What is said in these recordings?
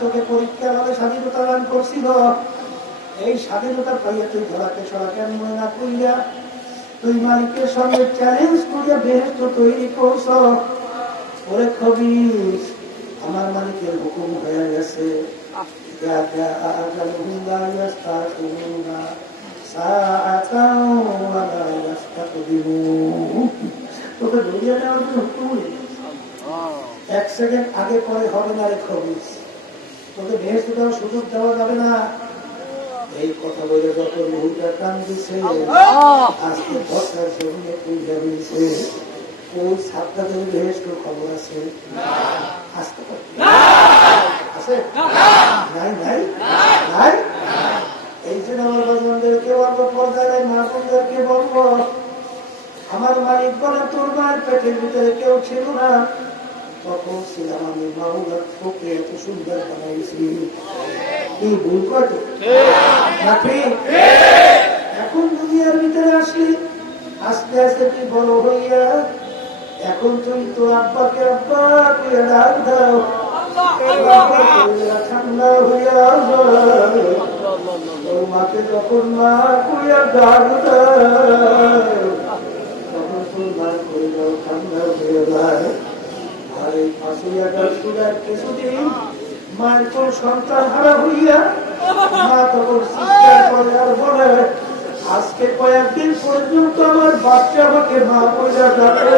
তোকে পরীক্ষা ভাবে স্বাধীনতা দান করছিল। এই স্বাধীনতা পাইয়া তুই ধরাকে সরা কেন মনে না করিয়া তুই মালিকের সঙ্গে চ্যালেঞ্জ করিয়া বেহেস্ত তৈরি করছ ওরে খবিস আমার মালিকের হুকুম হয়ে গেছে। এক সেকেন্ড আগে পরে হবে না রে খবিস তোকে বেহেস্ত দেওয়ার সুযোগ দেওয়া যাবে না। এই কথা বলে যত মহুটা টান দিছে আজকে ভরসার জমিনে পূজা দিয়েছে ওই সাতটা থেকে বেহেস্ত খবর আছে। আসতে পারে আছে? নাই নাই? নাই? এই জন্য আমার বাজনদেরকে বলব পর্দায় মা বলব আমার মালিক বলে তোর মায়ের পেটের ভিতরে কেউ ছিল না। তখন ছিলাম আমি এখন আস্তে আস্তে তুই বড় তোর আব্বাকে আব্বা কইয়া ডাক ঠান্ডা হইয়া। তোর মাকে যখন মা কইয়া ডাক দাও তখন তোর মা কইয়া ঠান্ডা হইয়া যায় আর এই সুদার কিছুদিন মায়ের কোন সন্তান হারা হইয়া, মা তখন চিৎকার করে আর বলে, আজকে কয়েকদিন পর্যন্ত আমার বাচ্চা আমাকে মা পয়সা ডাকে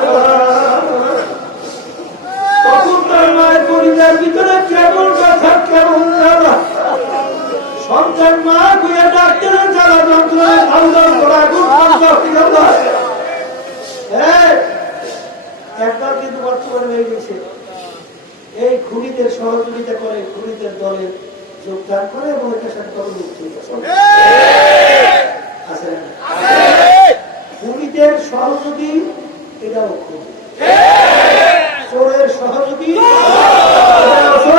তখন তার মায়ের পরিবার ভিতরে কেমন কথা কেমন জ্বালা সন্তান মা গুয়ে ডাক্তারের জ্বালা যন্ত্রণায় ধাউ ধাউ করা গুণ যায়। হ্যাঁ একবার কিন্তু বর্তমানে হয়ে গেছে। এই খুনিদের সহযোগিতা করে খুনিদের দলে যোগদান করে এবং এটা সাথে। আছে খুনিদের সহযোগী এটাও খুনি চোরের সহযোগী এটাও চোর।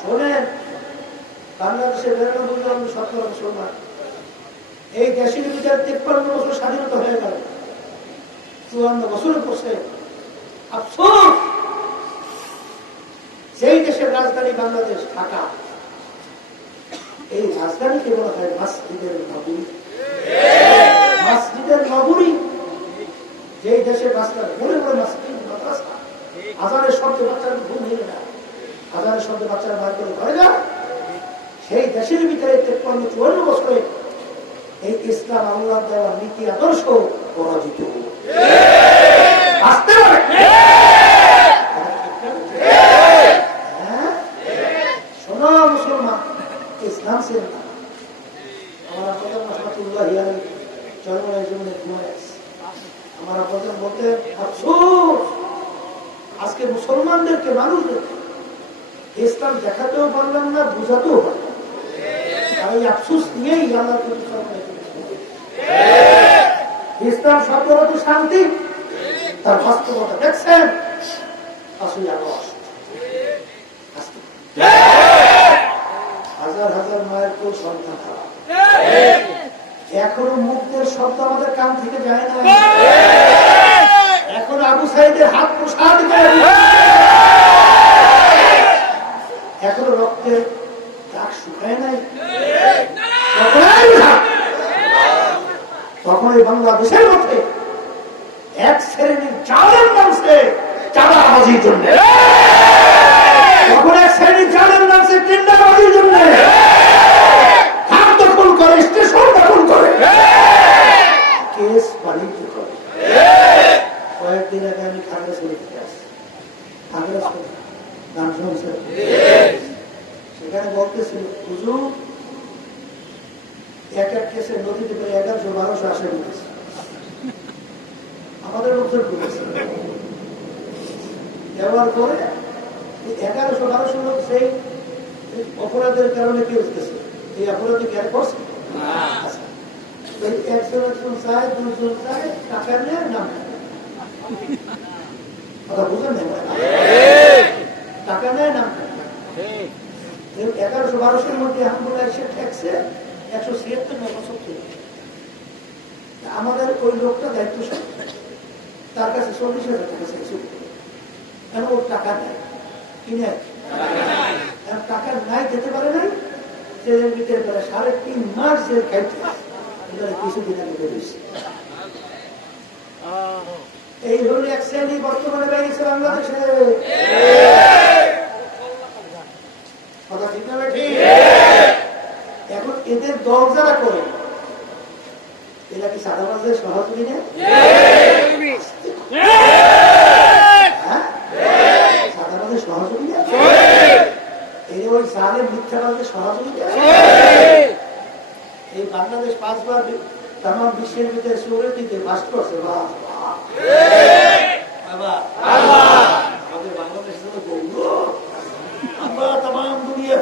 শোনেন বাংলাদেশের বিরানব্বই জন শতকরা মুসলমান এই দেশের ভিতরে তেপ্পান্ন বছর স্বাধীনতা হয়ে গেল চুয়ান্ন বছর পড়ছে আফসোস যেই দেশের রাজধানী বাংলাদেশ ঢাকা এই রাজধানীকে বলা হয় মাসজিদের নগরী মাসজিদের নগরী যেই দেশের রাস্তা বলে বলে মসজিদ মাদ্রাসা আজানের শব্দে বাচ্চারা ঘুম হয়ে না আজানের শব্দে বাচ্চারা বার করে ঘরে যা সেই দেশের ভিতরে তেপ্পান্ন চুয়ান্ন বছরে এই ইসলাম আল্লাহ দেওয়ার নীতি আদর্শ পরাজিত আসতে পারে হ্যাঁ? শোনো মুসলমান ইসলাম সে না আমার আপনাদের রহমতুল্লাহ জন্মের জন্য ঘুমায় আছে আমার আপনাদের বলতে আফসোস আজকে মুসলমানদেরকে মানুষদেরকে ইসলাম দেখাতেও পারলাম না বুঝাতেও পারলাম না। আর এই আফসোস নিয়েই আল্লাহ কিন্তু সরকার ইসলাম শব্দ হচ্ছে শান্তি তার বাস্তবতা দেখছেন আসলে আগস্ট আজকে হাজার হাজার মায়ের কোন সন্তান খারাপ এখনও মুক্তের আমাদের কান থেকে যায় না। এখন আবু সাইদের হাত প্রসাদ দেয় এখনও রক্তের দাগ শুকায় নাই তখনই বুঝা- তখন এই বাংলাদেশের মধ্যে এক শ্রেণির চালের নামছে চাঁদাবাজির জন্য তখন এক শ্রেণির চালের নামছে টেন্ডারবাজির জন্য হাত দখল করে স্টেশন দখল করে কেস বাণিজ্য করে কয়েকদিন আগে আমি খাগড়াছড়ি থেকে আসছি খাগড়াছড়ি নাম শুনছেন সেখানে বলতেছিল হুজুর এক এক কেসে নদীতে করে এগারোশো বারোশো উঠেছে আমাদের লোকজন করেছে দেওয়ার পরে এগারোশো বারোশো লোক সেই অপরাধের কারণে উঠতেছে এই অপরাধে করছে? আচ্ছা। একজন একজন চায় দুজন চায় টাকা নিয়ে নাম কথা টাকা নেয় নাম এগারোশো বারোশোর মধ্যে ঠেকছে একশো ছিয়াত্তর না পঁচাত্তর। আমাদের ওই লোকটা দায়িত্ব তার কাছে চল্লিশ হাজার টাকা চাইছে। কেন ওর টাকা নেয়? কিনে টাকা নাই যেতে পারে নাই জেলের ভিতরে প্রায় সাড়ে তিন মাস জেল খাইতে কিছুদিন আগে বেরিয়েছে এই হল এক শ্রেণি বর্তমানে বেরিয়েছে বাংলাদেশে। কথা ঠিক এখন এদের দল যারা করে এরা কি সাদাবাজের সহযোগী হ্যাঁ? সাদাবাজের সহযোগী এই ওই সালের মিথ্যাবাজের সহযোগী এই বাংলাদেশ পাঁচবার তাম বিশ্বের ভিতরে সুরে দিতে ফার্স্ট করছে। আমাদের বাংলাদেশের জন্য গৌরব। আমরা তাম দুনিয়া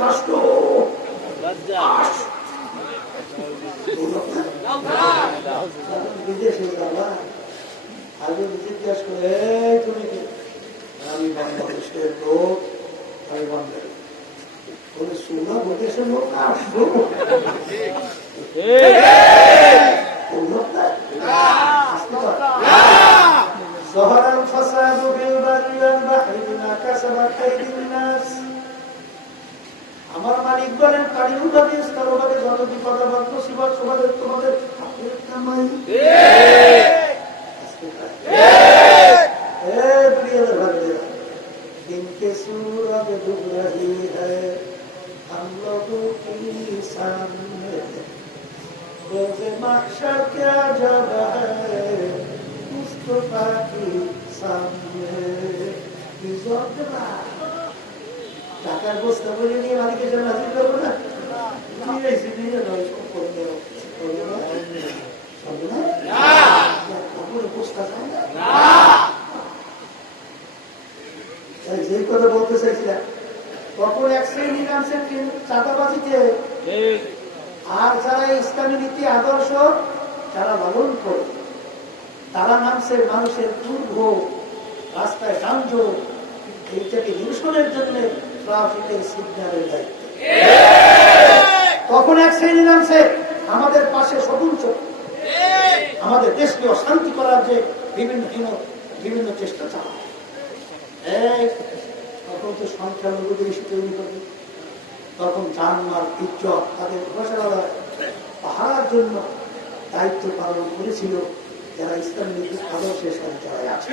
বিদেশে বাবা আগে জিজ্ঞাসা করে "এই তুমি কে?" আমি বাংলাদেশের লোক আমি বাঙালি বলে সোনা বিদেশের লোক আসবো লোক না? আসতে পারে। ظهر الفساد في البر والبحر بما كسبت أيدي الناس আমার মালিক বলেন পানির উঠাবে স্থলভাবে যত বিপদ আপদ মুসিবত তোমাদের তোমাদের হাতের কামাই এ দুনিয়ার ভাগ্যে दिन के सूरज डूब रही है हम लोगों की सामने रोज महशर क्या जब है मुस्तफा की सामने টাকার বস্তা বলে নিয়ে মালিকের জন্য হাজির করব না? যে কথা বলতে চাইছিলাম এক শ্রেণি নামছে চাঁদাবাজিতে আর যারা ইসলামী নীতি আদর্শ যারা লালন করে। তারা নামছে মানুষের দুর্ভোগ রাস্তায় যানজট। এইটাকে নিরসনের জন্য ট্রাফিকের সিগন্যালের দায়িত্ব তখন এক শ্রেণি নামছে আমাদের পাশে সবুজ চোখ। আমাদের দেশকে অশান্তি করার যে বিভিন্ন হীন- বিভিন্ন চেষ্টা চালায়। তখন তো সংখ্যালঘুদের ইস্যু তৈরি করবে তখন। জানমাল ইজ্জত তাদের ঘোষণা পাহারার জন্য দায়িত্ব পালন করেছিল যারা ইসলাম নীতির আদর্শের সাথে আছে।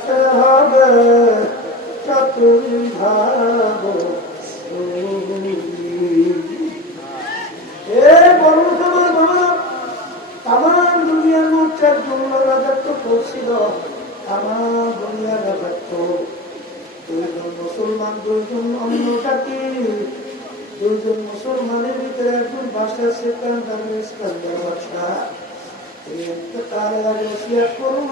করছিল তামাম দুনিয়ার রাজত্ব। দুইজন মুসলমান, দুইজন অন্য জাতি, দুইজন মুসলমানের ভিতরে একজন বাসা বাদশা তিনি ইন্তকালের আগে ওসিয়াত করল।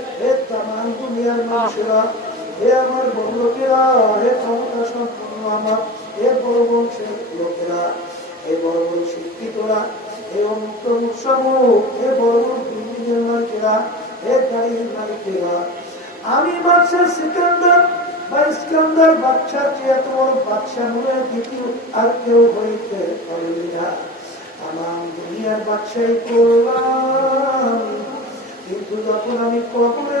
হে তামাম দুনিয়ার মানুষেরা হে আমার বড় হে ক্ষমতা সম্পন্ন আমার হে বড় বংশের লোকেরা হে বড় বড় শিক্ষিতরা হে অমুক্ত উৎসব হে বড় বড় বিল্ডিংয়ের মালিকেরা হে গাড়ির মালিকেরা। আমি বাদশাহ সিকান্দার বা ইস্কান্দার বাদশাহ চেয়ে এত বড় মনে দ্বিতীয় আর কেউ হইতে পারবি না। আমার দুনিয়ার বাদশাহী করলাম কিন্তু যখন আমি কবরে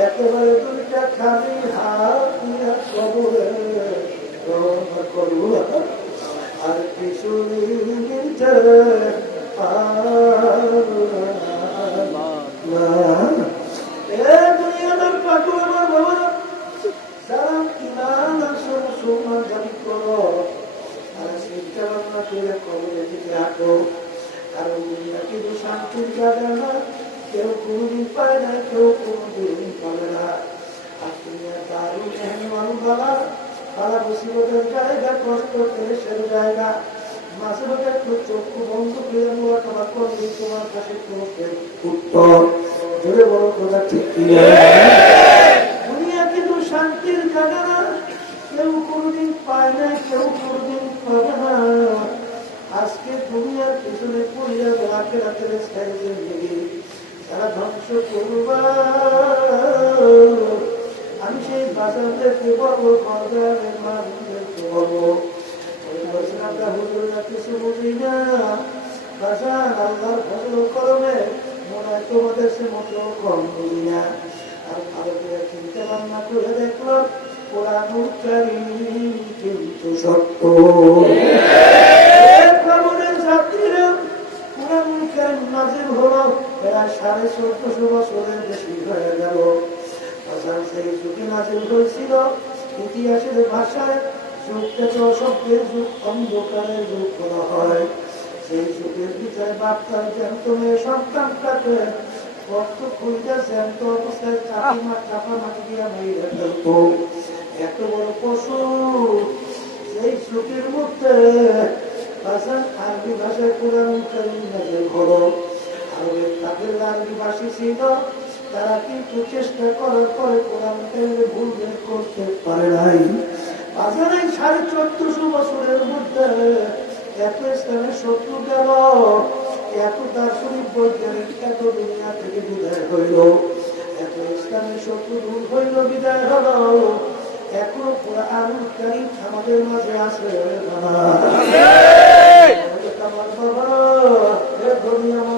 একেবারে দুইটা খালি হাত নিয়ে কবরে আর কিছু নিতে পারব না। এ দুনিয়াদার পাগল আমার বাবারা, যারা ইমান আসল মুসলমান দাবি করো, তারা চিন্তা ভাবনা করে কবরে দিকে হাঁটো। কারণ দুনিয়া কিন্তু শান্তির জায়গা না, কেউ কোনোদিন পায় না কেউ কোনোদিন পাবে না আর দুনিয়া দারুণ মেহমান বালা বালা মুসিবতের জায়গা কষ্ট ক্লেশের জায়গা মাঝে মাঝে একটু চক্ষু বন্ধ করে মোয়া তোমার করলে তোমার কাছে প্রশ্নের উত্তর জোরে বড় ঠিক দুনিয়া কিন্তু শান্তির জায়গা না কেউ কোনোদিন পায় না কেউ কোনোদিন পাবে না আজকে দুনিয়ার পিছনে পড়িয়া রাতে রাতে সাইজে লেগে তারা ধ্বংস করবা। আমি সেই বাজারদেরকে বলব বাজারের মানুষদেরকে বলব ওই আমরা হুজুররা কিছু বুঝি না। বাজার আল্লাহর ফসল করবে মনে তোমাদের সে মতো কম বুঝি না। আর ভালো করে চিন্তা ভাবনা করে দেখল কোরআনুল কিন্তু সত্য কবরের যাত্রীরা কোরআনুল নাযিল হলো প্রায় সাড়ে চোদ্দশো বছরের বেশি হয়ে গেল। হাসান সেই যুগে নাজিল হয়েছিল ইতিহাসের ভাষায় যুগটাকে অসভ্যের যুগ, অন্ধকারের যুগ বলা হয়। সেই যুগের ভিতরে বার্তার জ্যান্ত মেয়ে সন্তানটাকে রক্ত খুঁজে জ্যান্ত অবস্থায় চাপি মা চাপা মাটি দিয়া মেরে ফেলতো। এত বড় পশু সেই যুগের মধ্যে হাসান আরবি ভাষায় কোরআন কারীম নাজিল হলো। তাদের ভাষী ছিল তারা কিন্তু চেষ্টা করার পরে কোরআন কারিমে ভুল বের করতে পারে নাই। বাজারে সাড়ে চোদ্দশো বছরের মধ্যে এত ইসলামের শত্রু গেল এত দার্শনিক বৈজ্ঞানিক এত দুনিয়া থেকে বিদায় হইল এত ইসলামের শত্রু দূর হইল বিদায় হলো। এখনও কোরআন কারিম আমাদের মাঝে আছে আমার বাবা হে ধনী আমার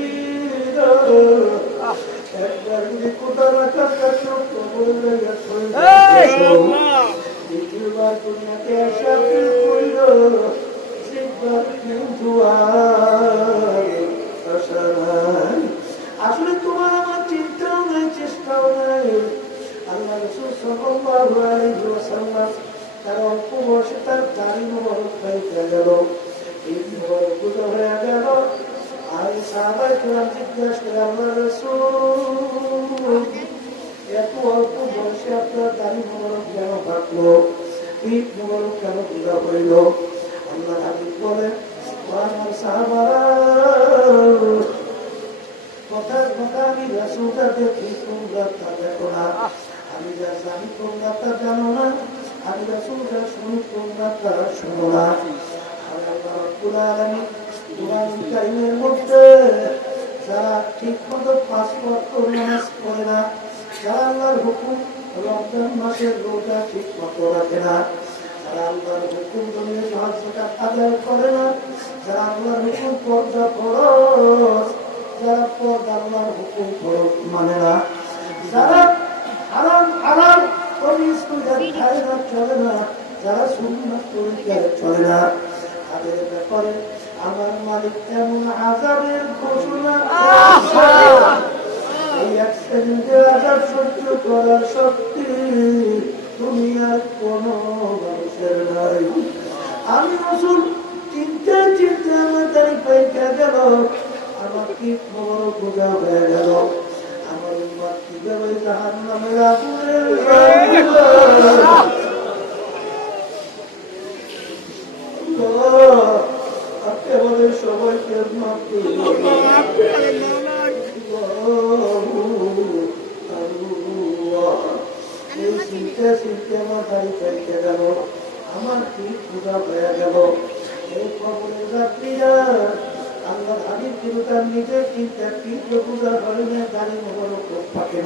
আসলে তোমার আমার চিন্তাও নাই, চেষ্টাও নাই। আল্লাহ রসুল সাল্লাল্লাহু আলাইহি তার অল্প বয়সে তার দাড়ি মোবারক হয়ে গেল। এই মোবারক হয়ে গেল। এই সাহাবাই কেরাম জিজ্ঞাসা করে আল্লাহ রসুল এত অল্প বয়সে আপনার দাড়ি মোবারক কেন থাকল পিঠ মোবারক কেন পূজা হইল আল্লাহ হাবিব বলে "ও আমার সাহাবারা কথার কথা আমি রাসুলটা দেখি তোমরা দেখো না আমি যা জানি তোমরা তা জানো না আমি রাসুলটা শুনি তোমরা তা শোনো না আর আল্লাহ কোরআন কারীমের মধ্যে যারা ঠিক মতো পাঁচ ওয়াক্ত নামাজ পড়ে না যারা আল্লাহর হুকুম রমজান মাসের রোজা ঠিক মতো রাখে না যারা আল্লাহর হুকুম জমিয়ে সহজ জাকাত আদায় করে না যারা আল্লাহর হুকুম পর্দা ফরজ যারা পর্দা আল্লাহর হুকুম ফরজ মানে না যারা হারাম হারাম পরিস করে খায় না চলে না যারা সুন্নাত তরিকায় চলে না তাদের ব্যাপারে আমার মালিক এমন আজাবের ঘোষণা এই এক সেকেন্ডের আজাব সহ্য করার শক্তি তুমি আর কোন মানুষের নাই। আমি রসুল চিনতে চিনতে আমার গেল। আমার কি খবর বোঝা হয়ে গেল। আমার উম্মত কীভাবে জাহান আগুনে সবাইকে মাফ করে দাও। এই চিন্তা চিন্তা আমার কি পূজা আল্লাহ হাবিব কিন্তু তার নিজের চিন্তা কিন্তু পূজা করে না গাড়ি মোবাইল থাকে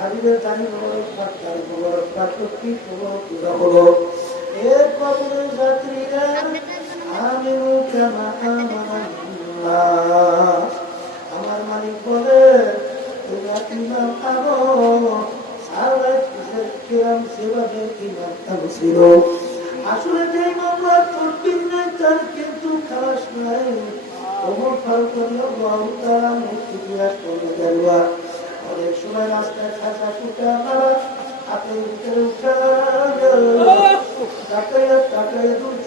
হাবিবের গাড়ি মোবাইল পাক কি তোমার পূজা হলো। এর খবরের যাত্রীরা আমিনু কামা আমানান্নাস আমার মালিক বলে তোমরা ইমাম আনো সারা কিরাম সেভাবে ইমাম আনো আসলে যে মামলা করবেন না তার কিন্তু খালাস নাই ওমর ফারুক রাদিয়াল্লাহু তাআলা মুক্তি ইতিহাস করে দেওয়া অনেক সময় রাস্তায় খাসা ফুটা মারা হাতের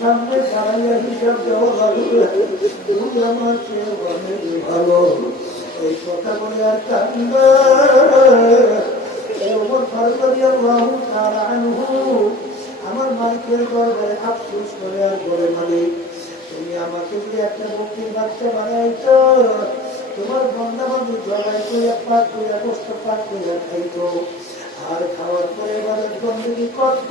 সামনে দাঁড়াইয়া হিসাব দেওয়া লাগবে তুই আমার চেয়ে অনেক ভালো। এই কথা বলে আর রাদিয়াল্লাহু আমার মালিকের দরবারে আফসোস করে আর বলে, মালিক, তুমি আমাকে যদি একটা মুক্তির বাচ্চা বানাইছ, তোমার বন্ধা বান্ধব জবাই করিয়া পাক করিয়া গোস্ত পাক করিয়া খাইতো। আর খাওয়ার পরে এবারে বন্ধুকি করত।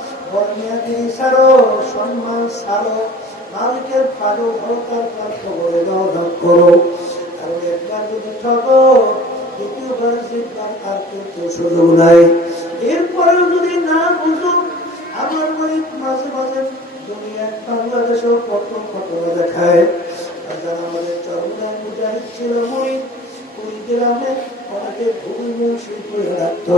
কার করো। কারণ যদি এরপরেও যদি না বুঝো, আমার ওই মাঝে মাঝে দুনিয়ার বাংলাদেশেও কত ঘটনা দেখায়। যারা আমাদের চরমায় মুজাহিদ ছিল মই ওই গ্রামে অনেকে ভুল মুন্সি করে রাখতো।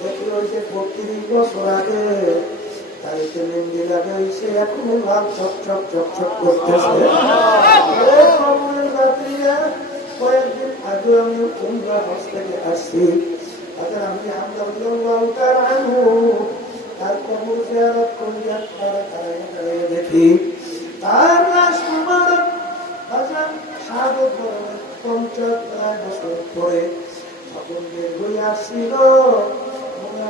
দেখি রয়েছে বত্রিশ বছর আগে তাইতে মেহেন্দি লাগাইছে এখনও লাল চক চক চক চক করতেছে। ও কবরের যাত্রীরা, কয়েকদিন আগে আমি উমরা হজ থেকে আসছি। তাদের আমি আনহু তার কবর জিয়ারত করিয়া তারা দাঁড়াইয়া দাঁড়াইয়া দেখি। তার লাশ মুবারক হাজার শাহাদত বরণের প্রায় বছর পরে যখন বের হয়ে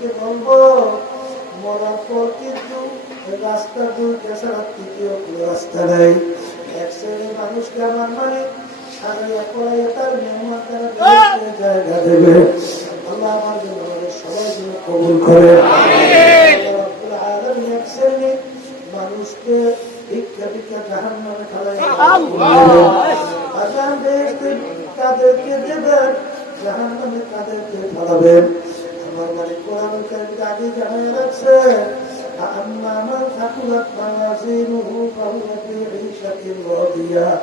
বাজানদেরকে বলব, মরার পর কিন্তু রাস্তা দুইটা ছাড়া তৃতীয় কোনো রাস্তা নেই। এক শ্রেণির মানুষকে আমার মানে? আল্লাহ আমার শ্রেণির মানুষকে আজান তাদেরকে দেবেন, জাহান্নামে তাদেরকে ফেলাবেন। আমার মানে কোরআন কারিমে আগে জানাই রাখছে أما من ثقلت موازينه فهو في عيشة راضية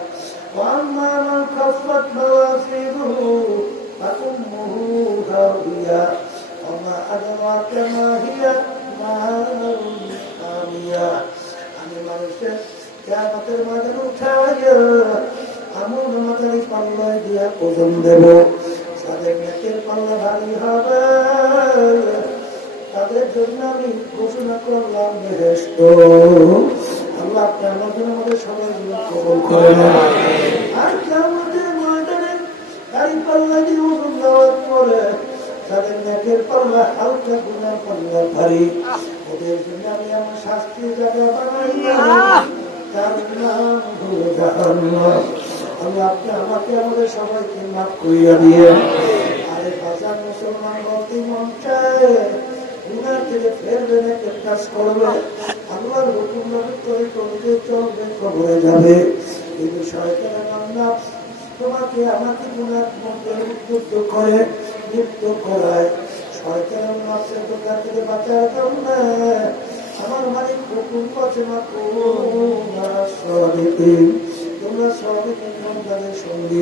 وأما من خفت موازينه فأمه هاوية وما أدراك ما هي نار حامية আমি মানুষের কেয়ামতের মাঝে উঠাইয়া আমন মাথারি পাল্লায় দিয়া ওজন দেব তাদের নেকের পাল্লা ভারী হবে তাদের জন্য আমি ঘোষণা করলাম বেহেস্ত আল্লাহ আপনি আমাদের আমাদের সবাই কবল করে আর কেয়ামতের ময়দানে এই পাল্লা দিয়ে ওজন দেওয়ার পরে তাদের নেকের পাল্লা হালকা গুনার পাল্লা ভারী। ওদের জন্য আমি আমার শাস্তির জায়গা বানাই তার নাম হলো জাহান্নাম। আমি আপনি আমাকে আমাদের সবাইকে মাফ করিয়া দিয়ে বাজার মুসলমান বলতে মন চায় গুনার থেকে ফেরবে না কাজ করবে আল্লাহর হুকুম নবী করে করবে চলবে কবরে যাবে এই বিষয়ে কেন তোমাকে আমাকে গুনার মধ্যে উদ্বুদ্ধ করে? লিপ্ত করায় শয়তান নফসের দোকান থেকে বাঁচার জন্য আমার মালিক হুকুম করছে মা তোমরা সদিকিন তোমরা তাদের সঙ্গী